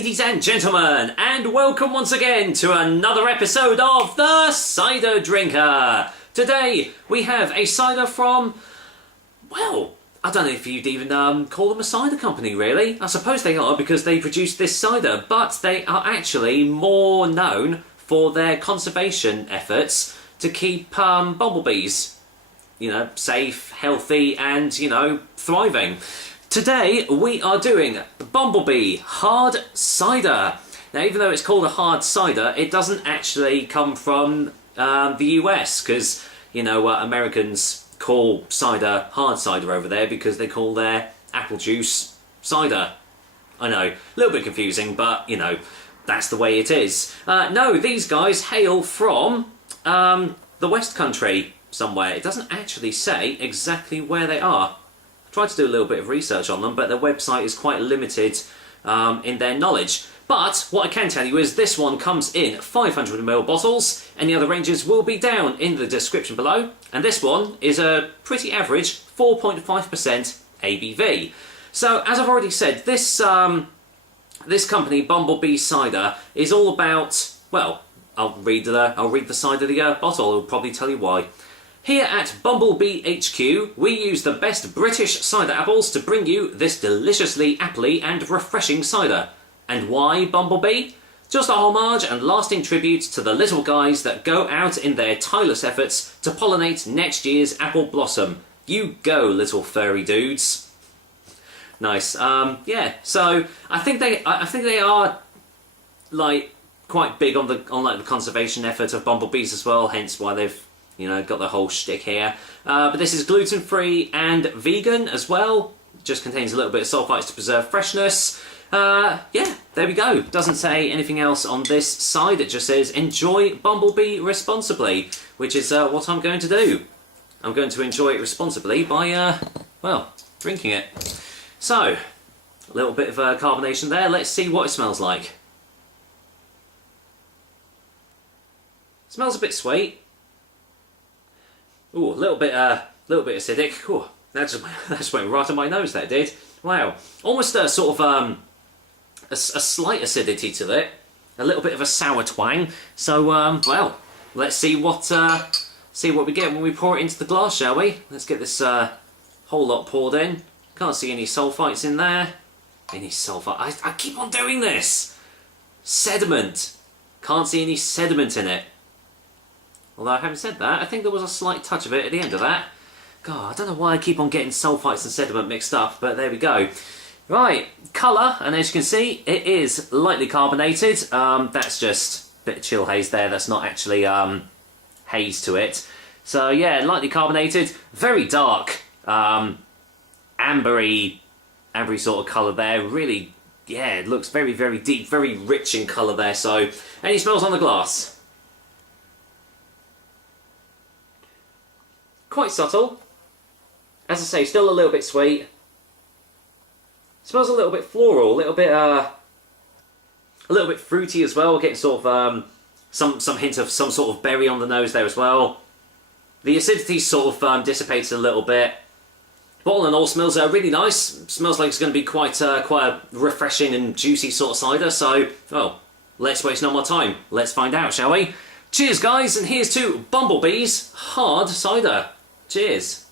ladies and gentlemen, and welcome once again to another episode of The Cider Drinker. Today we have a cider from, well, I don't know if you'd even call them a cider company, really. I suppose they are because they produce this cider, but they are actually more known for their conservation efforts to keep bumblebees, safe, healthy, and, thriving. Today we are doing Bumblebee Hard Cider. Now, even though it's called a hard cider, it doesn't actually come from the US, because, Americans call cider hard cider over there because they call their apple juice cider. I know, a little bit confusing, but, that's the way it is. No, these guys hail from the West Country somewhere. It doesn't actually say exactly where they are. Tried to do a little bit of research on them, but their website is quite limited in their knowledge. But what I can tell you is this one comes in 500ml bottles. Any other ranges will be down in the description below. And this one is a pretty average 4.5% ABV. So, as I've already said, this company, Bumblebee Cider, is all about, well, I'll read the side of the bottle. It'll probably tell you why. Here at Bumblebee HQ, we use the best British cider apples to bring you this deliciously appley and refreshing cider. And why Bumblebee? Just a homage and lasting tribute to the little guys that go out in their tireless efforts to pollinate next year's apple blossom. You go, little furry dudes. Nice. Yeah. So I think they are like quite big on the conservation effort of bumblebees as well. Hence why they've got the whole shtick here. But this is gluten-free and vegan as well. Just contains a little bit of sulfites to preserve freshness. Yeah, there we go. Doesn't say anything else on this side. It just says, enjoy Bumblebee responsibly, which is what I'm going to do. I'm going to enjoy it responsibly by, well, drinking it. So, a little bit of carbonation there. Let's see what it smells like. Smells a bit sweet. Ooh, a little bit acidic. Ooh, that just went right on my nose. That did. Wow, almost a sort of a slight acidity to it. A little bit of a sour twang. So well, let's see what we get when we pour it into the glass, shall we? Let's get this whole lot poured in. Can't see any sulfites in there. Any sulfite? I keep on doing this. Sediment. Can't see any sediment in it. Although, having said that, I think there was a slight touch of it at the end of that. God, I don't know why I keep on getting sulfites and sediment mixed up, but there we go. Right, colour, and as you can see, it is lightly carbonated. That's just a bit of chill haze there. That's not actually haze to it. So yeah, lightly carbonated, very dark, ambery sort of colour there. Really, yeah, it looks very, very deep, very rich in colour there. So, any smells on the glass? Quite subtle. As I say, still a little bit sweet. Smells a little bit floral, a little bit fruity as well. Getting sort of some hint of some sort of berry on the nose there as well. The acidity sort of dissipates a little bit. But all in all, smells really nice. Smells like it's going to be quite a refreshing and juicy sort of cider. So, well, let's waste no more time. Let's find out, shall we? Cheers, guys, and here's to Bumblebee's Hard Cider. Cheers.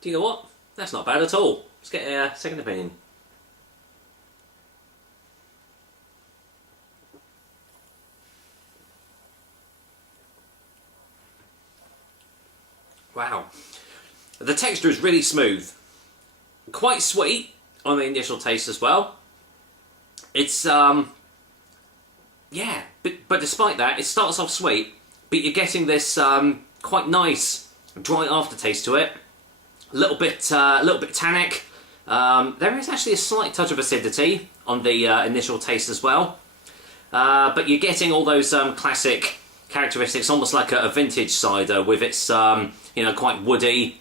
Do you know what? That's not bad at all. Let's get a second opinion. Wow. The texture is really smooth. Quite sweet on the initial taste as well. It's, yeah, but despite that, it starts off sweet, but you're getting this quite nice dry aftertaste to it. A little bit tannic. There is actually a slight touch of acidity on the initial taste as well. But you're getting all those classic characteristics, almost like a vintage cider with its, quite woody,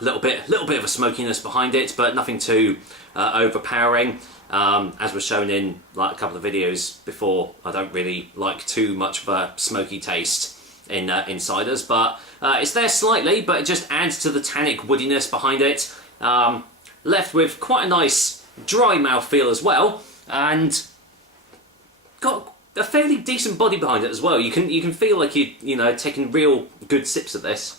a little bit of a smokiness behind it, but nothing too overpowering. As was shown in like a couple of videos before, I don't really like too much of a smoky taste in ciders, but it's there slightly, but it just adds to the tannic woodiness behind it. Left with quite a nice dry mouthfeel as well, and got a fairly decent body behind it as well. You can feel like you know taking real good sips of this.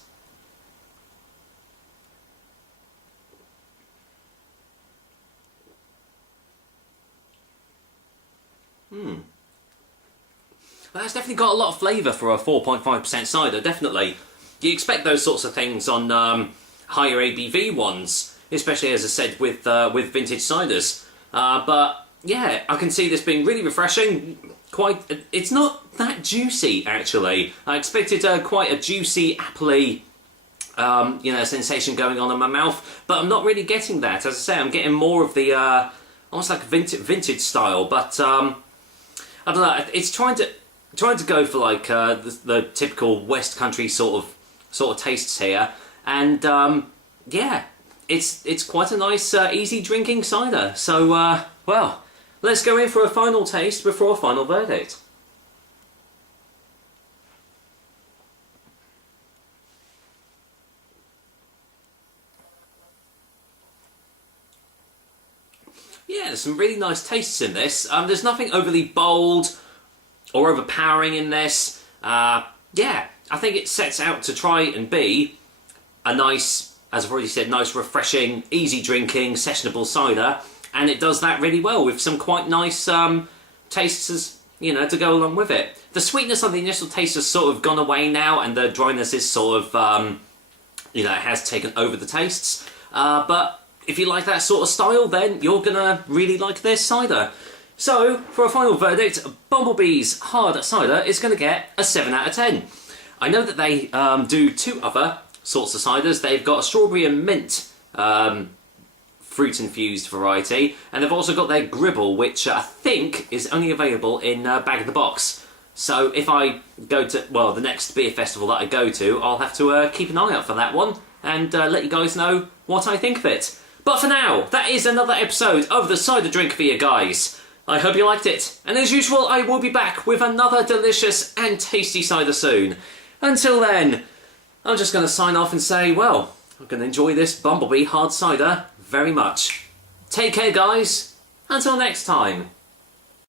But that's definitely got a lot of flavour for a 4.5% cider, definitely. You expect those sorts of things on higher ABV ones, especially as I said with vintage ciders. But yeah, I can see this being really refreshing. It's not that juicy actually. I expected quite a juicy, appley, you know, sensation going on in my mouth, but I'm not really getting that. As I say, I'm getting more of the almost like vintage style. But I don't know. It's trying to go for like the typical West Country sort of tastes here, and yeah, it's quite a nice easy drinking cider. So well, let's go in for a final taste before a final verdict. Yeah, there's some really nice tastes in this. There's nothing overly bold or overpowering in this. Yeah, I think it sets out to try and be a nice, as I've already said, nice, refreshing, easy drinking, sessionable cider, and it does that really well with some quite nice tastes, as you know, to go along with it. The sweetness of the initial taste has sort of gone away now, and the dryness is sort of, you know, it has taken over the tastes. But if you like that sort of style, then you're gonna really like this cider. So, for a final verdict, Bumblebee's hard cider is going to get a 7 out of 10. I know that they do two other sorts of ciders. They've got a strawberry and mint fruit-infused variety, and they've also got their Gribble, which I think is only available in bag-of-the-box. So if I go to, well, the next beer festival that I go to, I'll have to keep an eye out for that one, and let you guys know what I think of it. But for now, that is another episode of the Cider Drink for you guys. I hope you liked it, and as usual I will be back with another delicious and tasty cider soon. Until then, I'm just going to sign off and say, well, I'm going to enjoy this Bumblebee hard cider very much. Take care guys, until next time.